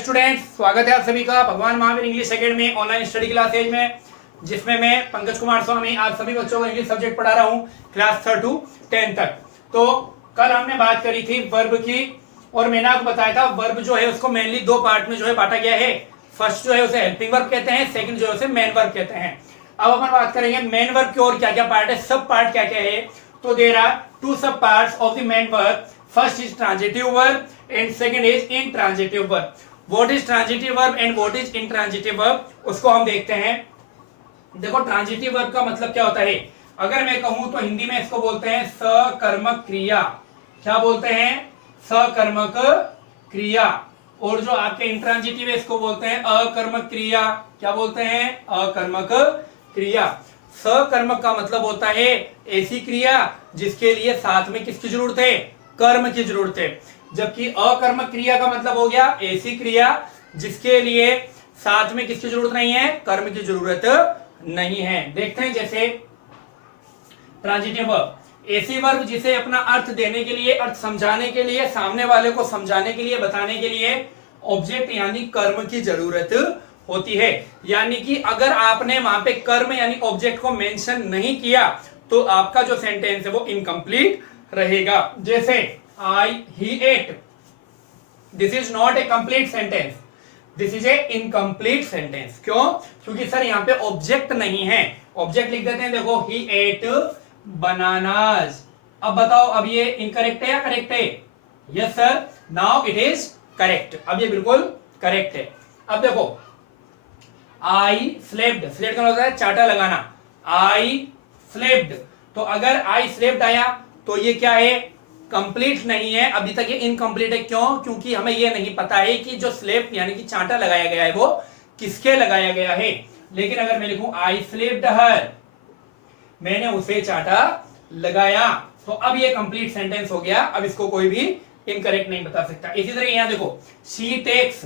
Students, स्वागत है आप सभी का भगवान Mahavir English academy online study classes में, जिसमें मैं पंकज कुमार स्वामी आप सभी बच्चों को इंग्लिश सब्जेक्ट पढ़ा रहा हूं क्लास 3 to 10 तक। तो कल हमने बात करी थी वर्ब की, और मैंने आपको बताया था वर्ब जो है उसको मेनली दो पार्ट में जो है बांटा गया है। फर्स्ट जो है उसे हेल्पिंग वर्ब कहते हैं, सेकंड जो है उसे मेन वर्ब कहते हैं। अब अपन बात करेंगे मेन वर्ब की और क्या क्या पार्ट है, सब पार्ट क्या क्या है। तो देयर आर टू सब parts of the main verb. First is transitive verb and second is intransitive verb. What is transitive verb and what is intransitive verb, उसको हम देखते हैं। देखो, ट्रांजिटिव वर्ब का मतलब क्या होता है। अगर मैं कहूं तो हिंदी में इसको बोलते हैं सकर्मक क्रिया। क्या बोलते हैं? सकर्मक क्रिया। और जो आपके इंट्रांजिटिव है इसको बोलते हैं अकर्मक क्रिया। क्या बोलते हैं? अकर्मक क्रिया। सकर्मक का मतलब होता है ऐसी क्रिया जिसके लिए साथ में किसकी जरूरत है? कर्म की जरूरत है। जबकि अकर्मक क्रिया का मतलब हो गया ऐसी क्रिया जिसके लिए साथ में किसकी जरूरत नहीं है? कर्म की जरूरत नहीं है। देखते हैं, जैसे ट्रांजिटिव वर्ब, ऐसी वर्ब जिसे अपना अर्थ देने के लिए, अर्थ समझाने के लिए, सामने वाले को समझाने के लिए, बताने के लिए ऑब्जेक्ट यानी कर्म की जरूरत होती है। यानी कि अगर आपने वहां पे कर्म यानी ऑब्जेक्ट को मेंशन नहीं किया तो आपका जो सेंटेंस है वो इनकम्प्लीट रहेगा। जैसे I, he ate. This is not a complete sentence. This is a incomplete sentence. क्यों? क्योंकि सर यहाँ पे ऑब्जेक्ट नहीं है। ऑब्जेक्ट लिख देते हैं, देखो he ate bananas। अब बताओ, अब ये इनकरेक्ट है या करेक्ट है? Yes sir, now it is correct. अब ये बिल्कुल करेक्ट है। अब देखो, I slept, slept का मतलब है चाटा लगाना। I slept, तो अगर I slept आया तो ये क्या है? कंप्लीट नहीं है, अभी तक ये इनकम्प्लीट है। क्यों? क्योंकि हमें ये नहीं पता है कि जो स्लेप्ट यानी कि चांटा लगाया गया है वो किसके लगाया गया है। लेकिन अगर मैं लिखूं आई स्लेप्ड हर, मैंने उसे चांटा लगाया, तो अब ये कंप्लीट सेंटेंस हो गया। अब इसको कोई भी इनकरेक्ट नहीं बता सकता। इसी तरह यहां देखो, शी टेक्स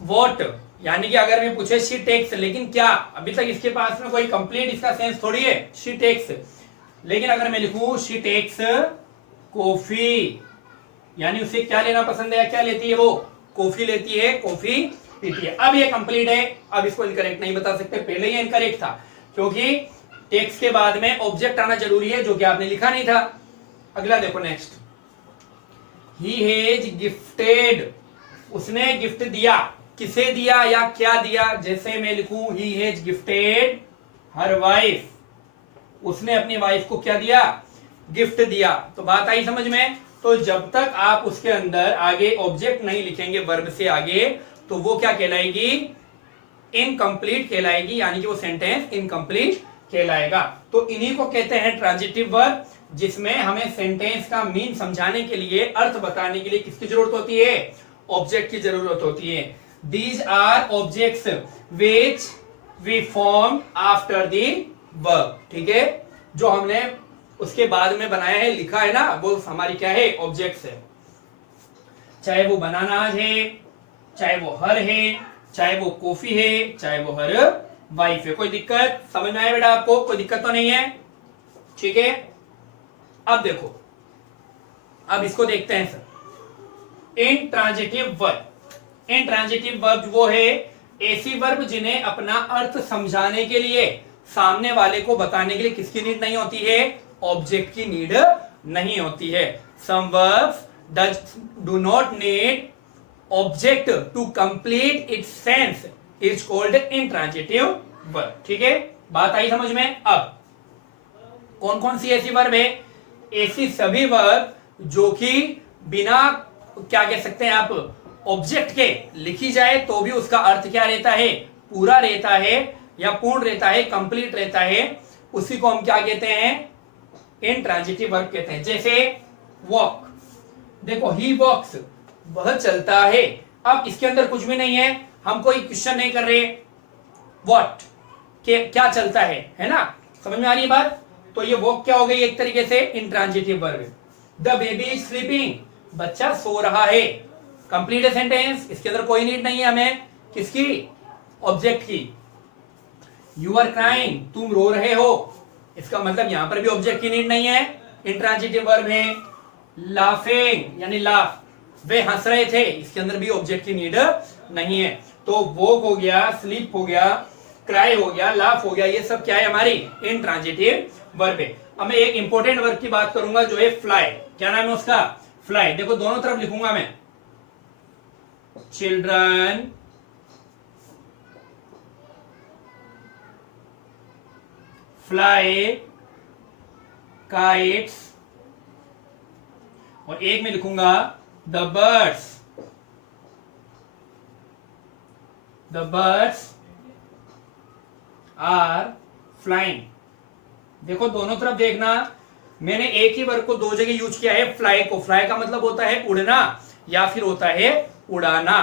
वॉट, यानी कि अगर मैं पूछे शी टेक्स, लेकिन क्या, अभी तक इसके पास में कोई कंप्लीट इसका सेंस थोड़ी है शी टेक्स। लेकिन अगर मैं लिखूं शी टेक्स कॉफी, यानी उसे क्या लेना पसंद है, क्या लेती है वो? कॉफी लेती है, कॉफी पीती है। अब ये कंप्लीट है, अब इसको इनकरेक्ट नहीं बता सकते। पहले ये इनकरेक्ट था क्योंकि टेक्स के बाद में ऑब्जेक्ट आना जरूरी है, जो कि आपने लिखा नहीं था। अगला देखो, नेक्स्ट, ही हैज गिफ्टेड, उसने गिफ्ट दिया। किसे दिया या क्या दिया? जैसे मैं लिखूं he has gifted her wife, उसने अपनी वाइफ को क्या दिया? गिफ्ट दिया। तो बात आई समझ में? तो जब तक आप उसके अंदर आगे ऑब्जेक्ट नहीं लिखेंगे वर्ब से आगे, तो वो क्या कहलाएगी? इनकम्प्लीट कहलाएगी, यानी कि वो सेंटेंस इनकम्प्लीट कहलाएगा। तो इन्हीं को कहते हैं ट्रांजिटिव वर्ब, जिसमें हमें सेंटेंस का मीन समझाने के लिए, अर्थ बताने के लिए किसकी जरूरत होती है? ऑब्जेक्ट की जरूरत होती है। These are objects which we form after the verb. ठीक है, जो हमने उसके बाद में बनाया है, लिखा है ना, वो हमारी क्या है? ऑब्जेक्ट्स है। चाहे वो बनानाज है, चाहे वो हर है, चाहे वो कॉफी है, चाहे वो हर वाइफ है। कोई दिक्कत समझ में आया बेटा आपको? कोई दिक्कत तो नहीं है? ठीक है। अब देखो, अब इसको देखते हैं sir, intransitive verb. Intransitive verb वो है ऐसी वर्ब जिन्हें अपना अर्थ समझाने के लिए, सामने वाले को बताने के लिए किसकी नीड नहीं होती है? ऑब्जेक्ट की नीड नहीं होती है। Some verbs do not need object to complete its sense, is called intransitive verb. ठीक है, बात आई समझ में? अब कौन कौन सी ऐसी वर्ब है? ऐसी सभी वर्ब जो कि बिना, क्या कह सकते हैं आप, ऑब्जेक्ट के लिखी जाए तो भी उसका अर्थ क्या रहता है? पूरा रहता है या पूर्ण रहता है, कंप्लीट रहता है। उसी को हम क्या कहते हैं? इंट्रांजिटिव वर्ब कहते हैं। जैसे वॉक, देखो ही वॉक्स, वह चलता है। अब इसके अंदर कुछ भी नहीं है, हम कोई क्वेश्चन नहीं कर रहे व्हाट, क्या चलता है ना? समझ में आ रही है बात? तो ये वॉक क्या हो गई? एक तरीके से intransitive verb. The baby is sleeping, बच्चा सो रहा है। कंप्लीट है सेंटेंस, इसके अंदर कोई नीड नहीं है हमें किसकी? ऑब्जेक्ट की। यू आर क्राइंग, तुम रो रहे हो, इसका मतलब यहां पर भी ऑब्जेक्ट की नीड नहीं है, इंट्रांजिटिव वर्ब है। लाफिंग यानी लाफ, वे हंस रहे थे, इसके अंदर भी ऑब्जेक्ट की नीड नहीं है। तो वॉक हो गया, स्लीप हो गया, क्राई हो गया, लाफ हो गया, ये सब क्या है हमारी इंट्रांजिटिव वर्ब है। अब मैं एक इंपॉर्टेंट वर्ब की बात करूंगा जो है फ्लाई। क्या नाम है उसका? फ्लाई। देखो दोनों तरफ लिखूंगा मैं, चिल्ड्रन फ्लाई काइट्स, और एक में लिखूंगा द बर्ड्स आर फ्लाइंग। देखो दोनों तरफ देखना, मैंने एक ही वर्ब को दो जगह यूज किया है फ्लाई को। फ्लाई का मतलब होता है उड़ना या फिर होता है उड़ाना।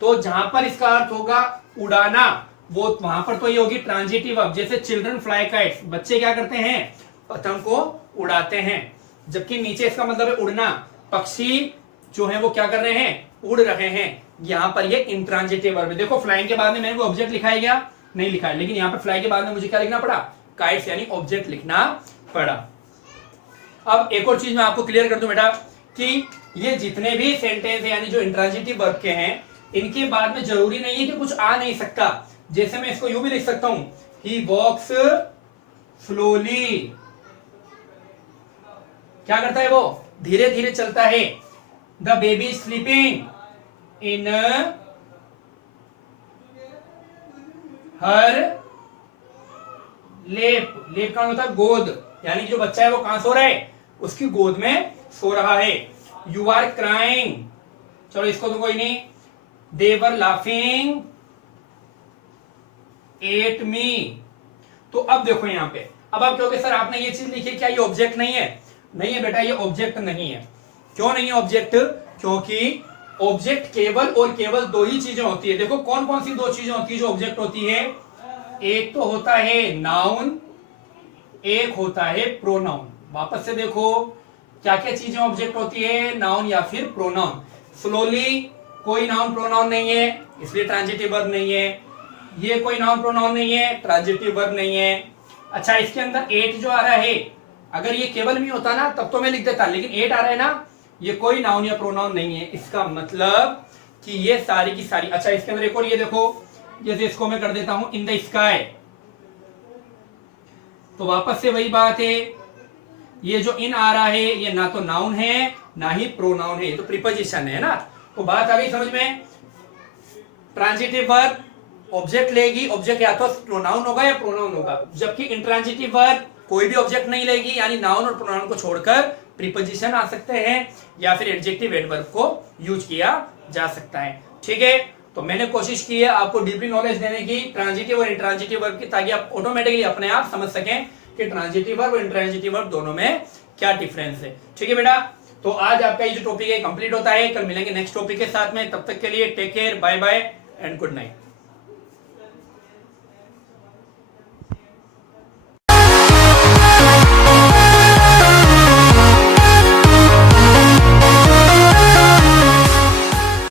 तो जहां पर इसका अर्थ होगा उड़ाना, वो वहां पर तो ये होगी ट्रांजिटिव वर्ब। जैसे चिल्ड्रन फ्लाई काइट्स, बच्चे क्या करते हैं? पतंग को उड़ाते हैं। जबकि नीचे इसका मतलब है उड़ना, पक्षी जो है वो क्या कर रहे हैं? उड़ रहे हैं। यहां पर ये इंट्रांजिटिव वर्ब है। देखो फ्लाइंग के बाद में मैंने वो ऑब्जेक्ट लिखाया गया नहीं लिखा है, लेकिन यहां पर फ्लाई के बाद में मुझे क्या लिखना पड़ा? काइट्स यानी ऑब्जेक्ट लिखना पड़ा। अब एक और चीज मैं आपको क्लियर कर दूं बेटा कि ये जितने भी सेंटेंस है यानी जो इंट्रांजिटिव वर्ब के हैं, इनके बाद में जरूरी नहीं है कि कुछ आ नहीं सकता। जैसे मैं इसको यूं भी लिख सकता हूं, ही वॉक्स स्लोली, क्या करता है वो? धीरे धीरे चलता है। द बेबी स्लीपिंग इन हर लेप। लेप का होता है गोद, यानी कि जो बच्चा है वो कहां सो रहा है? उसकी गोद में सो रहा है। यू आर क्राइंग, चलो इसको तो कोई नहीं। दे वर लाफिंग एट मी। तो अब देखो यहां पे, अब आप कहोगे सर आपने ये चीज लिखी, क्या ये ऑब्जेक्ट नहीं है? नहीं है बेटा, ये ऑब्जेक्ट नहीं है। क्यों नहीं है ऑब्जेक्ट? क्योंकि ऑब्जेक्ट केवल और केवल दो ही चीजें होती है। देखो कौन कौन सी दो चीजें होती है जो ऑब्जेक्ट होती है? एक तो होता है नाउन, एक होता है प्रोनाउन। वापस से देखो क्या क्या चीजें ऑब्जेक्ट होती है? नाउन या फिर प्रोनाउन। स्लोली कोई नाउन प्रोनाउन नहीं है, इसलिए ट्रांजिटिव वर्ब नहीं है। ये कोई नाउन प्रोनाउन नहीं है, ट्रांजिटिव वर्ब नहीं है। अच्छा, इसके अंदर एट जो आ रहा है, अगर ये केवल भी होता ना तब तो मैं लिख देता, लेकिन एट आ रहा है ना, ये कोई नाउन या प्रोनाउन नहीं है। इसका मतलब कि ये सारी की सारी। अच्छा, इसके अंदर एक और ये देखो, जैसे इसको मैं कर देता हूं इन द स्काई, तो वापस से वही बात है, ये जो इन आ रहा है ये ना तो नाउन है ना ही प्रोनाउन है, ये तो प्रीपोजिशन है ना। तो बात आ गई समझ में? ट्रांजिटिव वर्ब ऑब्जेक्ट लेगी, ऑब्जेक्ट या तो प्रोनाउन होगा या प्रोनाउन होगा। जबकि इंट्रांजिटिव वर्ब कोई भी ऑब्जेक्ट नहीं लेगी, यानी नाउन और प्रोनाउन को छोड़कर प्रीपोजिशन आ सकते हैं या फिर एडजेक्टिव एडवर्ब को यूज किया जा सकता है। ठीक है, तो मैंने कोशिश की है आपको डीपली नॉलेज देने की ट्रांजिटिव और इंट्रांजिटिव वर्ब की, ताकि आप ऑटोमेटिकली अपने आप समझ सकें कि ट्रांजिटिव वर्ब और इंट्रांजिटिव वर्ब दोनों में क्या डिफरेंस है। ठीक है बेटा, तो आज आपका ये जो टॉपिक है कंप्लीट होता है। कल मिलेंगे नेक्स्ट टॉपिक के साथ में, तब तक के लिए take care, bye bye and good night.